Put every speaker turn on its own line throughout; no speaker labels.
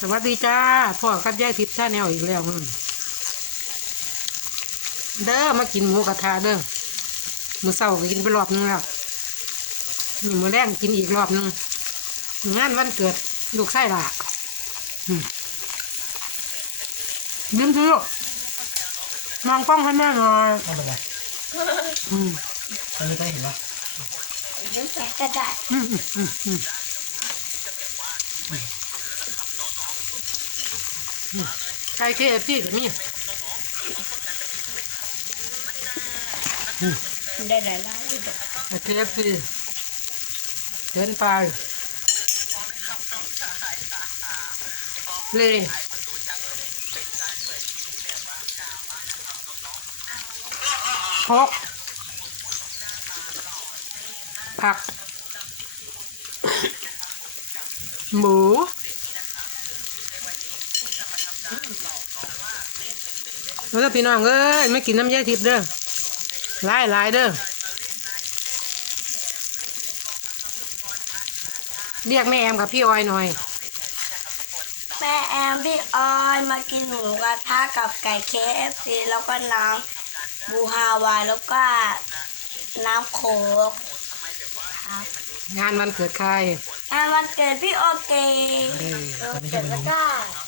สวัสดีจ้าพ่อกับยายทิพย์ท่าแนวอีกแล้วอืมเด้อมากินหมูกระทะเด้อมื้อเช้าก็กินไปรอบนึงแล้วนี่มื้อแรงกินอีกรอบนึงงานวันเกิดลูกไส้ล่ะอืมยิ้มสิลูกมองกล้องให้แม่หน่อย
ไม่เป็นไร
อืม
ตอนนี้ได้เห็นปะ
รู้จักก็ได้
อืมอืมอืมอืม อืมใครเคเอฟซีกับมี่
ได้หลายร้านเลย
เคเอฟซีเดินไปเลยหกผัก หมู แล้วก็พี่น้องเอ้ยไม่กินน้ำยาทิพย์เด้อหลายหลายเด้อเรียกแม่แอมกับพี่ออยหน่อย
แม่แอมพี่ออยมากินหมูกระทะกับไก่เคฟซีแล้วก็น้ำบูฮาวายแล้วก็น้ำโค้กครับ
งานวันเกิดใคร
งานวันเกิดพี่โอเค
เออ
เออเกิดก็ได้ก็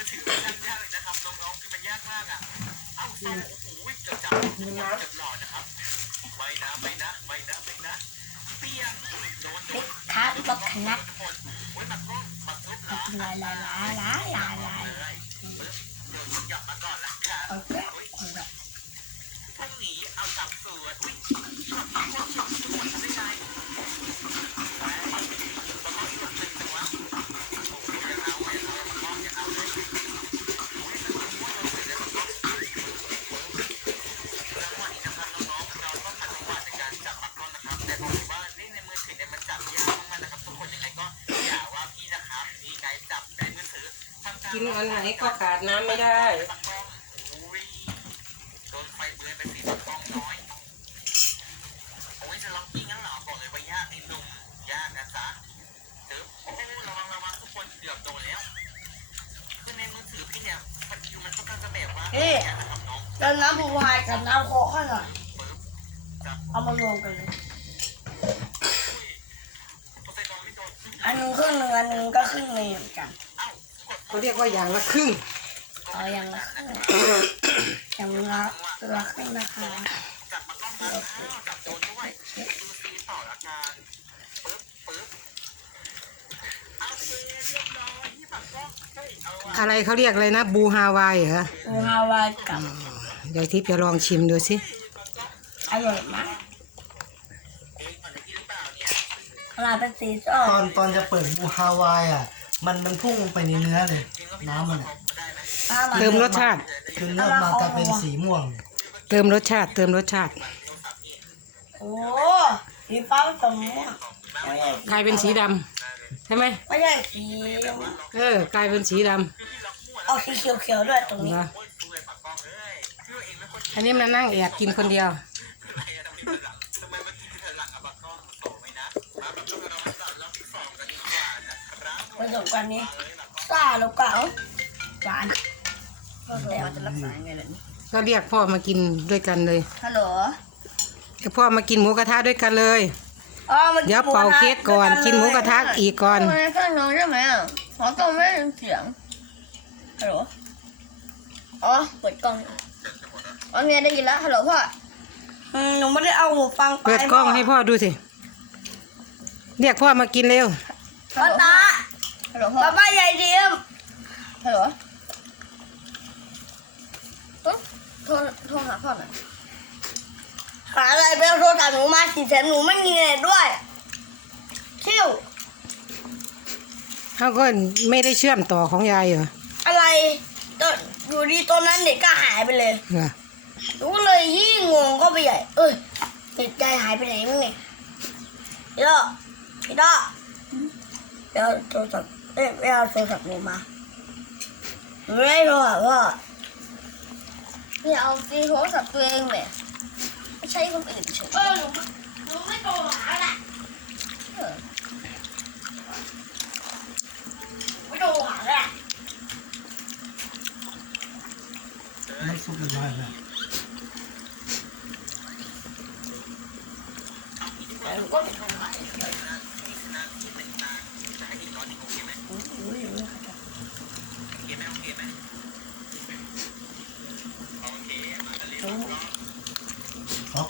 ายร้านยี่ครับครับบักคณะลายลายลายลายลายลายโอเค
กินอั นไหนก็ขาดน้ำไม่ได้
เอ๊ะแล้วน้ำบูวายกับน้ำโค้กให้หน่อยเอามารวมกันเลยอันนึงครึ่งหนึ่งอันนึงก็ครึ่งหนึ่งเหมือนกัน
เขาเรียกว่าอย่างละครึ่ง
เอาอย่างละครึ่งอย่างละละครึ่งนะคะ
อะไรเขาเรียกอะไรนะ บูฮาวายเหรอ
บูฮาวายกับ
ยายทิพย์จะลองชิมดูสิ
อร่อยมากขนาดเป็นสีส้
ตอน
ม
ตอนจะเปิดบูฮาวายอะ มันมันพุ่งไปในเนื้อเลย น้ำมันอะ
เติมรสชาติ
จนเลือกมากลายเป็นสีม่วง
เติมรสชาติ เติมรสชาติ
โอ้สีฟ้าผสมม่วงไม่ใช่
กลายเป็นสีดำใช่ไหม
ไม่ใช่สี
เออกลายเป็นสีด
ออกสีเขียวๆด้วยตรงำนี้
เหรออันนี้มันนั่งแอบกินคนเดียว
ผสมกันนี้ซ่าแล้วก็เอาจานแต่มันจะรักษายังไงล่ะนี่
ก็เรียกพ่อมากินด้วยกันเลย
ฮัลโหล
เดี๋ยวพ่อมากินหมูกระทะด้วยกันเลย
อ๋อมากิน
เดี๋ยวเป่าเค้กก่อน กินหมูกระทะอีกก่อน
ทำไมเพื่อนน้องใช่ไหมอะขอตัวไม่ได้ยินเสียงฮัลโหลอ๋อเปิดกล้องอ๋อเนี่ยได้ยินแล้วฮัลโหลพ่ออืมหนูไม่ได้เอาหูฟังไป
เปิดกล้องให้พ่อดูสิ เรียกพ่อมากินเร็ว
พ่อตา ฮัลโหลพ่อป้าใหญ่เดียมฮัลโหลตุ๊กโทรโทรหาพ่อหน่อยหาอะไรไปเอาโทรศัพท์หนูมาสิแถมหนูไม่มีเน็ตด้วยคิว
เขาก็ไม่ได้เชื่อมต่อของยายเหรอ
อะไรตอนอยู่ดีตอนนั้นเด็กก็หายไปเลย
เหรอ
หนูก็เลยยิ่งงงเข้าไปใหญ่ เอ้ยเด็กใจหายไปไหนมั้งเนี่ยพี่ต้อพี่ต้อเดี๋ยวโทรศัพท์เอ้ย ไปเอาโทรศัพท์หนูมาหนูไม่ได้โทรหาพ่อ
พี่เอาซีโทรศัพท์ตัวเองเลยไม่ใช่คนอื่นเฉย
เออหนูหนูไม่โทรหาแหละ
เออ
ไม่โทรหาแหละ
น้ำซุปมันน้อยเลย
แต่หนูก็ไม่โทรหา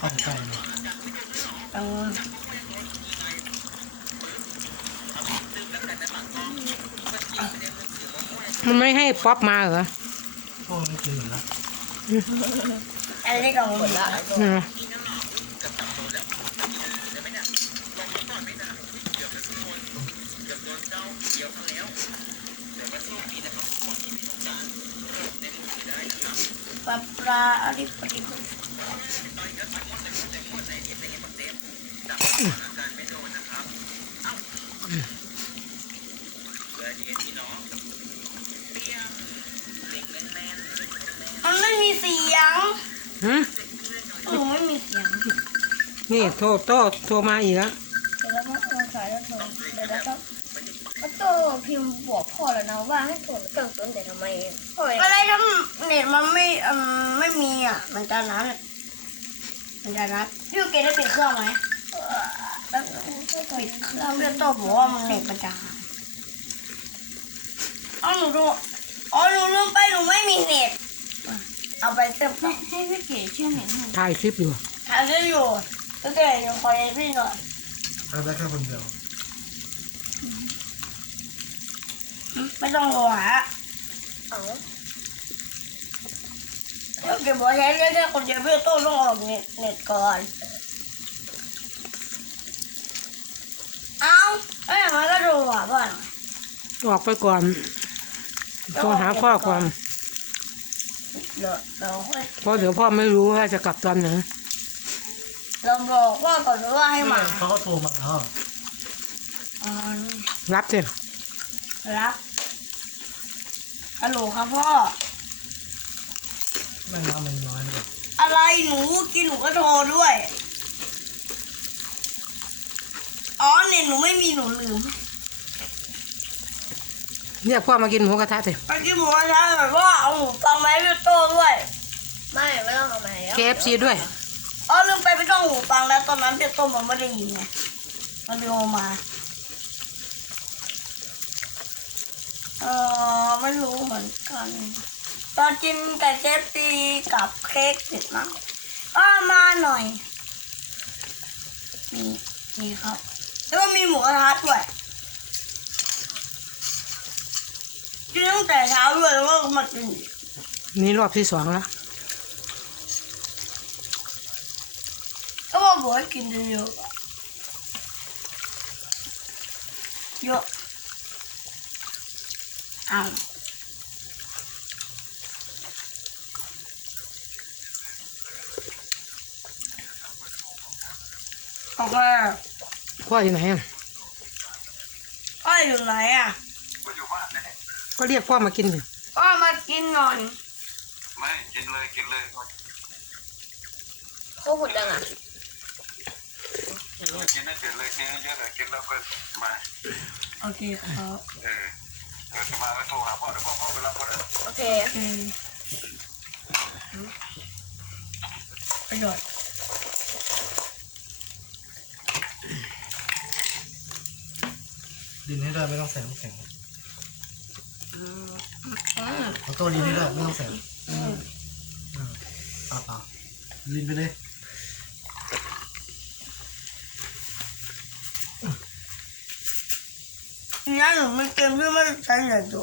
ขอไก่ไก่เลย
เออ
มันไม่ให้ป๊อปมาเหรอ
พวกมันกินหมดแล้ว
อันนี้ก็หมดละ
เหรอ
ปลา ปลาอะไรปลาดิบมันไม่มีเสียง
หืม
หนูไม่มีเสียง
นี่โทรโต้โทรมาอีกแล้ว
เดี๋ยวแล้วก็ลองสายแล้วโทรเดี๋ยวแล้วก็ก็โต พิมพ์บอกพ่อแล้วนะว่าให้โทรตั้งต้นแต่ทำไมพ่อ
อะไรถ้าเน็ตมันไม่อืมไม่มีอะ มันจะนัดมันจะนัดพี่เกดได้ปิดเครื่องไหม
แล้วก็ปิ
ปิ
ด
ดเครื่องเรียกโต้บอกว่ามันเน็ตมันจะหายเอาหนูดูอ๋อหนูลืมไปหนูไม่มีเน็ตอะเอาไปเติมต่อ
ให้พี่เก๋ชื่อเน็ตให้
ถ่ายคลิปอยู่
ถ่ายได้อยู่พี่เกดยังคอยพี่หน่อย
ถ้าได้แค่คนเดียว
ไม่ต้องโทรหา
เอา
เดี๋ยวเก็บไว้ใช้แค่คนเดียวพี่โต้ต้องออกเน็ตเน็ตก่อน เอาไม่อย่างนั้นก็โทรหาบ้าน
ออกไปก่อนโทรหาพ่อก่อน
เดี๋ยวเดี๋ยวค่อย
เพราะเดี๋ยวพ่อไม่รู้ว่าจะกลับตอนไหน
เราบอกว่าก่อนว่าให้มา
เขาก็โทรมาแล้ว
อ่า
รับสิ
รับ ฮัลโหลครับพ่อ
แม่น้ำมันน้อยเลย
อะไรหนูกินหนูก็โทรด้วย อ๋อเน็ตหนูไม่มีหนูลืม
เรียกพ่อมากินหมูกระทะสิ
ไปกินหมูกระทะแบบว่าเอาหมูตังมาให้พี่โต้ด้วย
ไม่ไม่ต้องเอามาแล้ว
KFC ด้วย
อ๋อลืมไปไม่ต้องหูฟังแล้วตอนนั้นพี่โต้มันไม่ได้ยินไงมันโทรมา เออไม่รู้เหมือนกัน ตอนกินไก่เคฟซีกับเค้กเสร็จนะก็มาหน่อย มีมีครับ แล้วก็มีหมูกระทะด้วยกินตั้งแต่เช้าด้วยแล้วก็มากินอีก
นี่รอบที่สองแล้ว
ก็มาบอกให้กินเยอะๆอะเยอะ อ้าวโอเค
พ่ออยู่ไหนอะ
อ้อยอยู่ไหนอะ
ก็เรียกพ่อมากินสิ
ก็มากินหน่อย
ไม่กินเลยกินเลย
เขาพูดยังอะ
กินให้เสร็จเลยกินให้เยอะเลยกินแล้วก็มา
โอเคครับ
เออ เออจะมาก็โทรหาพ่อเดี๋ยวพ่อพ่อไปรับก็ได้
โอเค
อืมประโยชน์
ดินให้ได้ไม่ต้องใส่น้ำแข็ง
อืม
ขอตัวดินให้ได้ไม่ต้องใส่อืมเปล่าเปล่าลินไปเลย
งั้นหนูไม่เกมที่ไม่ใช้เน็ตดู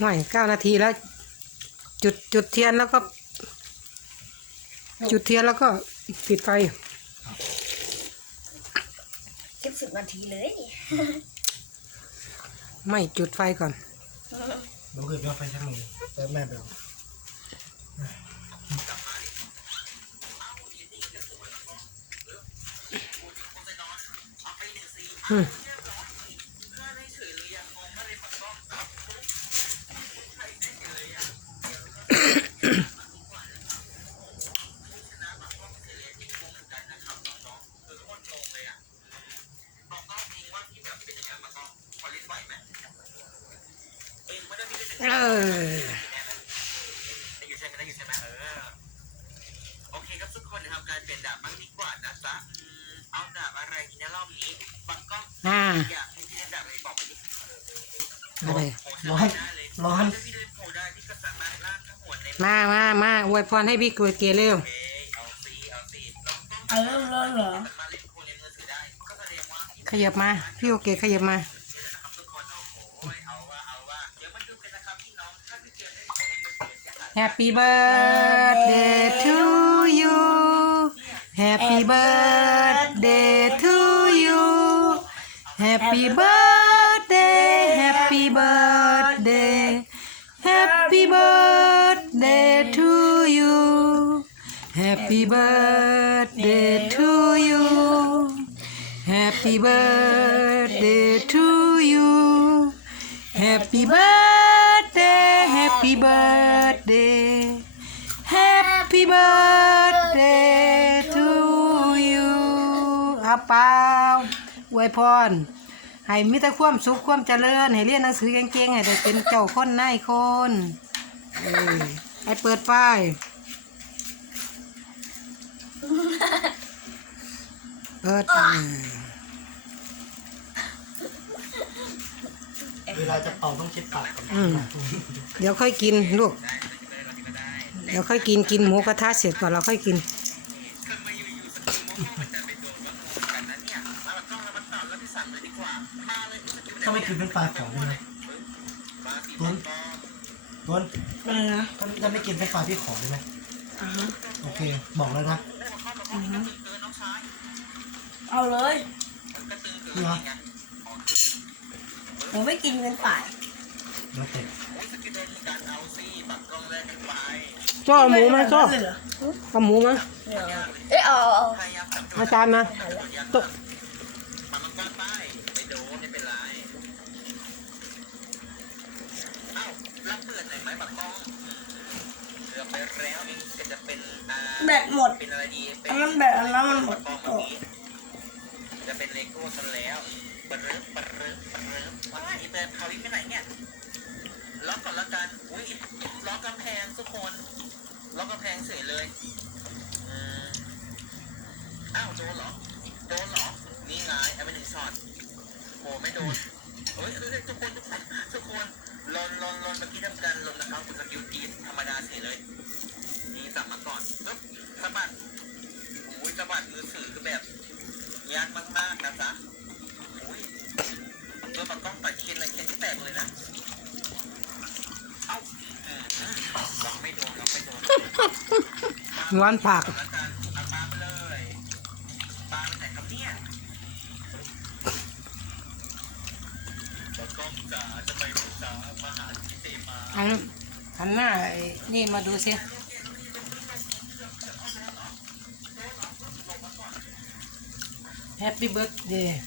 หน่อยเก้านาทีแล้ว จุดจุดเทียนแล้วก็ จุดเทียนแล้วก็ปิดไฟ
คลิปสิบนาทีเลย
ไม่จุดไฟก่อน
เราเกิดไฟช่างมือแต่แม่
เบล เออ พรให้
บิ๊กเวเกเร็ว
เอ้ยเอาสิเอาสิลองต้อง
เอาเริ่มเลยเหรอ
มาเล่นโคเล่นมือถือได้ก็แสดงว่าพี่
ขยับมา พี่โอเกขยับมา
เล่นนะครับทุกคนโอ้โหเอาว่าเอาว่าเดี๋ยวมาดูกันนะครับพี่น้องถ้าพี่เจอเล่นโคเล่นมือถือจะหา
Happy birthday to you Happy birthday to you Happy birthday Happy birthday Happy birthday to you อาเปาอวยพร ให้มีแต่ความสุขความเจริญ ให้เรียนหนังสือเก่งๆ ให้ได้เป็นเจ้าคนนายคนเออให้เปิดป้าย เปิดอ่า
เวลาจะเป่าต้องเช็ดปากก่อน
อืมเดี๋ยวค่อยกินลูก เดี๋ยวค่อยกินกินหมูกระทะเสร็จก่อนเราค่อยกิน
ถ้าไม่กินเป็นไฟรายของได้ไหมต้นต้น
อะไรนะ
ถ้าไม่กินเป็นไฟรายพี่ขอได้ไหมโอเค บอกแล้วนะ
เอาเลย
นี่เหรอ
ผมไม่กินเป็นฝ่าย
แล้วเตะ
ก็เอาหมูมาก็
เลยเหรอ
เอาหมูมา
เอ้ยเอาเอา
อาจารย์มาโต๊ะ
มันมันกว้างไปไปโดนไม่เป็นไรเอ้ารับเปิดหน่อยไหมบักกล้องเรือไป แล้วเองก็จะเป็นอ่า
แบตหมด
เป็นอะไรดีเป็น
อันนั้นแบตอันนั้นมันหมด
บักกล้องเมื่อกี้จะเป็นเลโก้ซะแล้วปะรึบปะรึบปะรึบว้ายอีเตอร์พาวิไปไหนเนี่ยล็อกก่อนละกันอุ้ยล็อกกำแพงทุกคนล็อกกำแพงเฉยเลยอืมอ้าวโดนเหรอโดนเหรอนี่ไงเอาไปหนึ่งช็อตโอ้ไม่โดนเฮ้ยเฮ้ยทุกคนทุกคนทุกคนลนลนลนเมื่อกี้ทำการลนนะครับคุณสกิลกีดธรรมดาเฉยเลย นี่สั่งมาก่อนปึ๊บสะบัดโอ้ยสะบัดมือถือคือแบบยากมากๆนะจ๊ะโอ้ยตัวปากกล้องตัดเคียนอะไรเคียนที่แตกเลยนะ เอ้าอืมอืมลองไม่โดนลองไม่โดน
หวานผัก
ละกันเอาปลาไปเลยปลาไปไหนครับเนี่ยแล้วก็จะจะไปปรึกษามหาทิเตมา
อันหันหน้าไอ้นี่มาดูสิ Happy birthday
เอา แฮปปี้เบิร์ดเดย์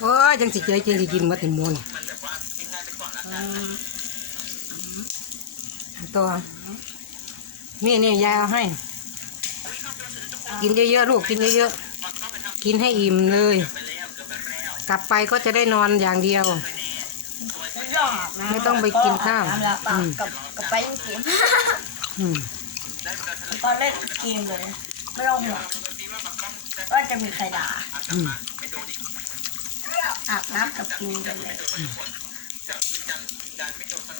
โอ้ยจังสิใจจังสิกินมาติม
วน
ตัวนี่นี่ยายเอาให้ กินเยอะๆลูกกินเยอะๆกินให้อิ่มเลย
กือบไปแล้ว
กลับไปก็จะได้นอนอย่างเดียว
ยอดนะ
ไม่ต้องไปกินข้าว
น้ำละ
อืม
กับกับไปเล่นเกม
อืม
ก็เล่นเกมเลย ไม่ต้องห่วงว่าจะมีใครด่า
อืม
อาบน้ำกับกินกันเลย
จับจังดันไม่โดนสั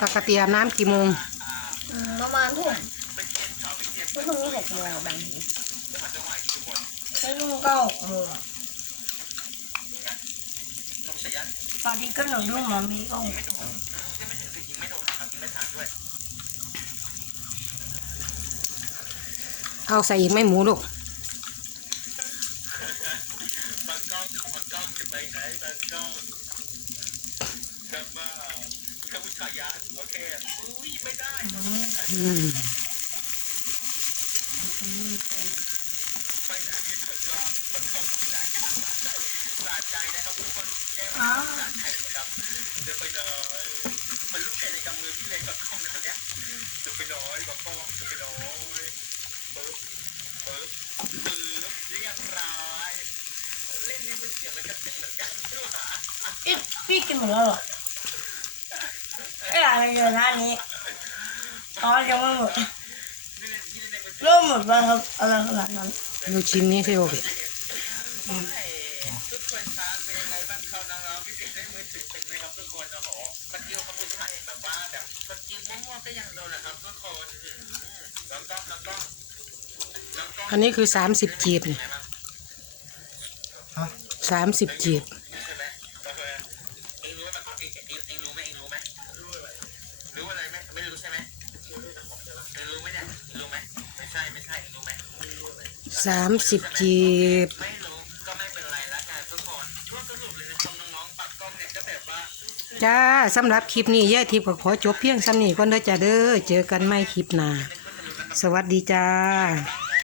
ผัก
กระเทียน้ำกี่โมง
ป
ระมาณทุ่มทุ่มนี้หกโมงบางทีทุ่มก็หกโมง
ตอนนี้ก็หนูนุ่มมา
มีก็
หกเอาใส่อีกไม่หมูลูก เอ๊ะ
พี่กินหมดแล้วเหรอไอ้อะไรอยู่หน้านี้อ๋อยังไม่หมดเริ่มหมดแล้วครับอะไรขนาดนั้น
ดูชิ้นนี้ใช่อเค
อันนี้คือ
สามสิบจีบสามสิบจีบสามสิบจีบจ้าสำหรับคลิปนี้ย่าทิพย์ขอจบเพียงซ้ำนี้ก่อนเด้อจ้าเด้อเจอกันไม่คลิปหน้าสวัสดีจ้า